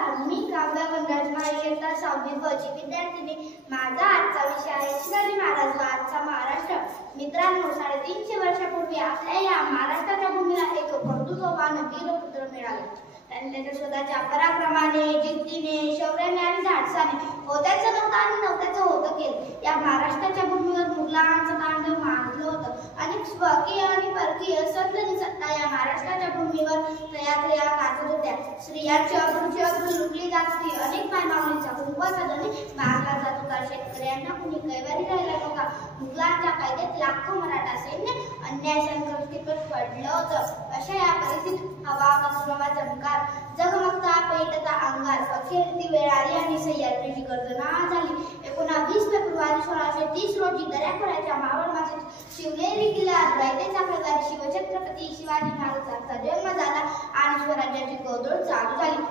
नमस्कार, मी काव्या वनराज इयत्ता 6वी ब ची विद्यार्थिनी. माझा आजचा विषय आहे शिवाजी महाराज व आजचा महाराष्ट्र. मित्रांनो, 350 वर्षापूर्वी आपल्या या महाराष्ट्राच्या भूमीला एक कर्तृत्ववान वीरपुत्र मिळाले. त्यांनी त्याच्या स्वतःच्या पराक्रमाने, जिद्दीने, शौर्याने आणि धाडसाने होत्याचं नव्हतं आणि नव्हत्याचं होतं केलं. या महाराष्ट्राच्या भूमीवर मुघलांचं तांडव माजलं होतं. अनेक स्वकीय आणि परकीय सत्तेनी सत्ता या महाराष्ट्राच्या भूमीवर तया गाजत होत्या. स्त्रियांची अब्रूची लुटली जात होती. अनेक मायमाऊलींचा कुंकवाचा धनी मारला जात होता. शेतकऱ्यांना कुणी कैवारी राहिला नव्हता. मुघलांच्या कायद्यात लाखो मराठा सैन्य अन्याय संकष्टीत पडलं होतं. अशा या परिस्थितीत हवा कसरवा चमकार, जगमगता पेटता अंगार. अखेर ती वेळ आली आणि सह्याद्रीची गर्जना झाली. 19 फेब्रुवारी 1630 रोजी दर्याखोऱ्याच्या मावळमाथ्यात शिवनेरी किल्ल्यावर रायतेचा कैवारी शिवछत्रपती शिवाजी महाराजांचा जन्म झाला आणि स्वराज्याची गोंधळ चालू झाली.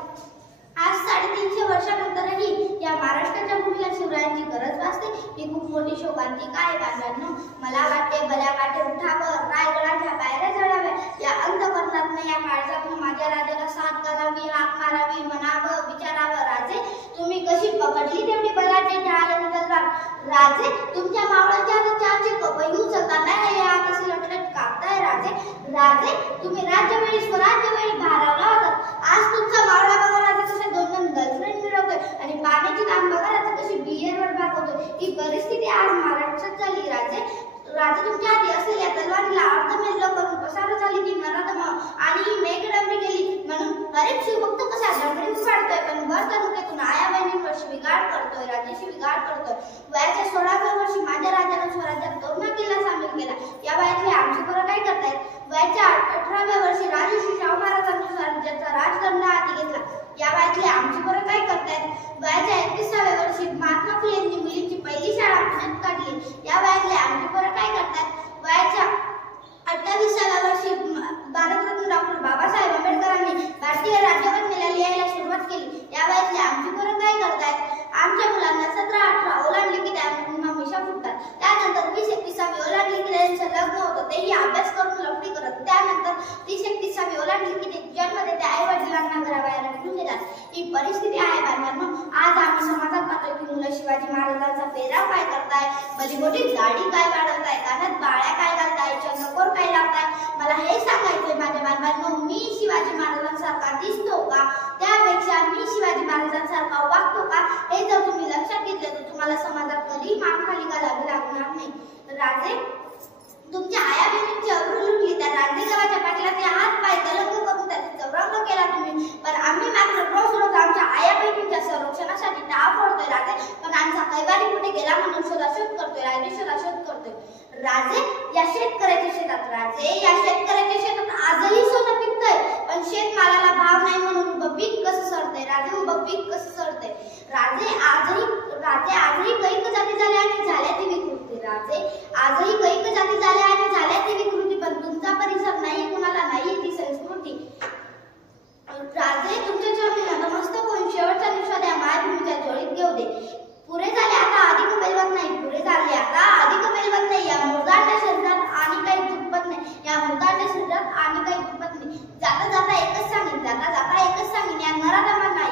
आज 350 वर्षानंतरही या महाराष्ट्राच्या भूमीला शिवरायांची गरज भासते. ही खूप मोठी शोकांतिका आहे बांधवांनो. मला वाटते बल्या काठे उठावं, रायगडाच्या पायऱ्या चढाव्या. या अंतःकरणातनं या काळजातनं माझ्या राजाला साथ घालावी, हाक मारावी, म्हणावं, विचारावं, राजे तुम्ही कशी पकडली तेवढी बलाढ्य ढाल आणि तलवार. राजे तुमच्या मावळ्यांच्या हाताचे कपही उचलता नाही या कसे लटलट कापताय. राजे तुम्ही राज्यवेळी स्वराज्यवेळी भारावला होता. आज तुमचा मावळा बघा राजे कसे दोन गर्लफ्रेंड मिळवतोय आणि पाण्याची काम बघा राजे कशी बियरवर भागवतोय. ही परिस्थिती आज महाराष्ट्रात झाली. राजे तुमच्या हाती असलेल्या तलवारीला अर्धमेल करून पसार झाली की नराधम आणि मेघडंबरी गेली म्हणून गरीब शिवभक्त कसा डंबरी उपाडतोय. पण भर तालुक्यातून आया बहिणींवर शिवीगाळ करतोय. राजे शिवीगाळ करतोय. वयाच्या 16व्या वर्षी माझ्या राजाने स्वराज्यात तरुणा किल्ला सामील केला. या वयातले आमची पोरं काय करतायत. वयाच्या 18व्या वर्षी राजर्षी शाहू महाराजांनी स्वराज्याचा राजदंड हाती घेतला. या वयातले आमची पोरं काय करतायत. वयाच्या 31व्या वर्षी महात्मा फुले यांनी मुलींची पहिली शाळा पुण्यात काढली. या वयातले आमची पोरं काय करतायत. वयाच्या 28व्या वर्षी भारतरत्न डॉक्टर बाबासाहेब आंबेडकरांनी भारतीय राज्यघटनेला लिहायला सुरुवात केली. या वयातले आमची पोरं काय करतायत. आमच्या मुलांना 17-18 ओलांडली की त्यांना मिशा फुटतात. त्यानंतर 20-21वी ओलांडली की त्यांचं लग्न होतं. तेही अभ्यास करून लफडी करत. त्यानंतर 30-31वी ओलांडली की ते जन्म देते आई वडिलांना घराबाहेर निघून देतात. ही परिस्थिती आहे बांधवांनो. आज आम्ही समाजात पाहतोय की मुलं शिवाजी महाराजांचा पेहराव काय करताय, भलीमोठी दाढी काय वाढवताय, कानात बाळ्या काय घालताय, चंद्रकोर काय लावताय. मला हे सांगायचंय माझ्या बांधवांनो, मी शिवाजी महाराजांसारखा दिसतो का, त्यापेक्षा मी शिवाजी महाराजांसारखा वागतो का, हे जर तुम्ही लक्षात घेतलं तर तुम्हाला समाजात कधी मान खाली घालावी लागणार नाही. राजे तुमच्या आया बहिणींची अब्रू लुटली. त्या रांदेगावाच्या पाटलाचे हात पाय कलंक करून त्याचा चौरंग केला तुम्ही. पण आम्ही मात्र रोज आमच्या आया बहिणींच्या संरक्षणासाठी टाळ फोडतोय. राजे पण आमचा कैवारी कुठे गेला म्हणून शोधाशोध करतोय. राजे शोधाशोध करतोय. राजे या शेतकऱ्याच्या शेतात आजही सोनं पिकतंय. पण शेतमालाला भाव नाही म्हणून उभं पीक कसं सरतंय. राजे उभं पीक कसं सरतंय. राजे आजही कैक जाती झाल्या आणि झाल्या ती विकृती. राजे आजही कैक जाती झाल्या आणि झाल्या ती विकृती. पण तुमचा परिसर नाही, कुणाला नाही ती संस्कृती. राजे तुमच्या चरणी नतमस्तक होऊन शेवटचा निश्वास या मायभूमीच्या जोडीत घेऊ दे. पुरे झाले आता अधिक पेलवत नाही. पुरे झाले आता अधिक पेलवत नाही. या मुर्दांड्या शरीरात आणि काही दुप्पत नाही. या मुर्दांड्या शरीरात आणि काही दुप्पत नाही. जाता जाता एकच सांगेन या नराधमांना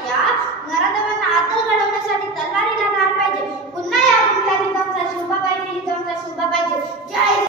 आतल घडवण्यासाठी तलवारीला धार पाहिजे. पुन्हा या भूमीला जिजाऊचा शिवबा पाहिजे. जय